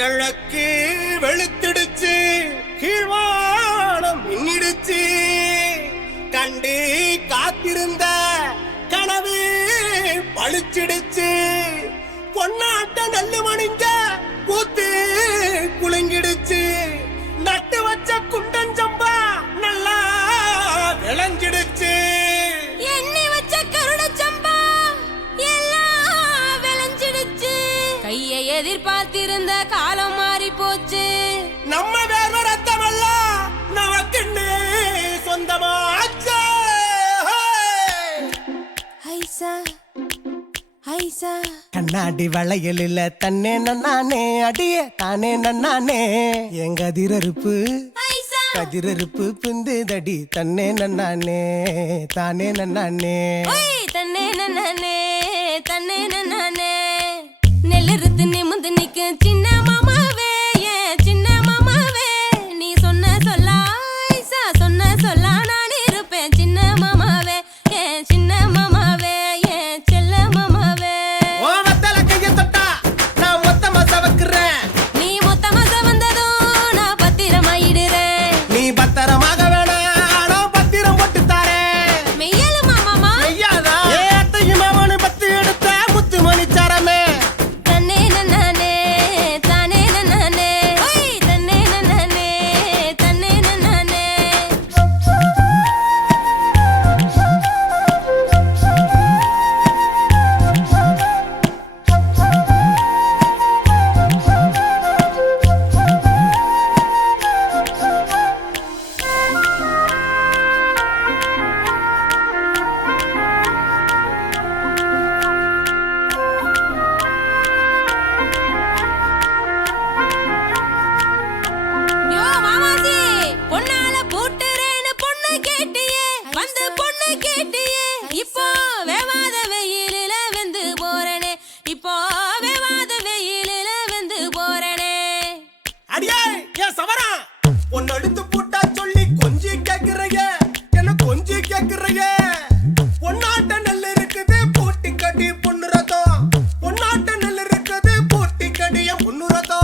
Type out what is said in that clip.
கிழக்கு வெளுத்திடுச்சு, கீழ்வானம் மின்னிடுச்சு. கண்டு காத்திருந்த கனவு பழிச்சிடுச்சு. பொன்னாட்ட நல்லு மணிங்க கூத்து குலுங்கிடுச்சு. நட்டு வச்ச குண்டஞ்சம்பா நல்லா விளைஞ்சிடுச்சு. எண்ணி வச்ச கருடச்சம்பா எல்லாம் விளைஞ்சிடுச்சு. கையை எதிர்பார்த்திருந்த காலம் மாறி போச்சு. நம்ம வேர்வ ரத்தமெல்லாம் நமக்குன்னு சொந்தமாச்சு. ஐசா ஐசா கண்ணாடி வளையலில் தன்னே நன்னானே அடியே தானே நன்னானே எங்க அதிரறுப்பு ஐசா கதிரறுப்பு பிந்துதடி தன்னே நன்னானே தானே நன்னானே ஓய் தன்னே நன்னானே தன்னே நன்னானே. நெல்லறுத்து நிமிந்து நிக்க சின்ன மாமாவே ஏன் சின்ன மாமாவே. நீ சொன்ன சொல்லா ஐசா சொன்ன சொல்லா நான் இருப்பேன் சின்ன மாமாவே ஏன் சின்ன மாமாவே ஏன் செல்ல மாமாவே. உன் வெத்தல கைய தொட்டா நான் மொத்தமா சவக்குறேன். நீ மொத்தமா வந்ததும் நான் பத்திரமாயிடுறேன். நீ பத்திரமாக வேணாம், நான் பத்திரம் போட்டு தாரேன். மெய்யலுமா மாமா ஐயாதா ஏத்தையும் அவனு பத்து எடுத்த முத்து மணிச்சாரமே. தன்னே நன்னானே தானே நன்னானே ஓய் தன்னே நன்னானே தன்னே நன்னானே. யோ மாமாஜி பொன்னால பூட்டுறேன்னு பொண்ணு கேட்டியே வந்து பொண்ணு கேட்டியே. இப்போ வேவாத வெயிலில வெந்து போறனே இப்போ வேவாத வெயிலில வெந்து போறனே. அடியே ஏன் சவரா உன்னை எடுத்து போட்டா சொல்லி கொஞ்சி கேக்குறைய என்ன கொஞ்சி கேக்குறைய. பொன்னாட்ட நெல் இருக்குது பூட்டி கடி பொண்ணு ரதம். பொன்னாட்ட நெல் இருக்குது பூட்டி கடி என் பொண்ணு ரதம்.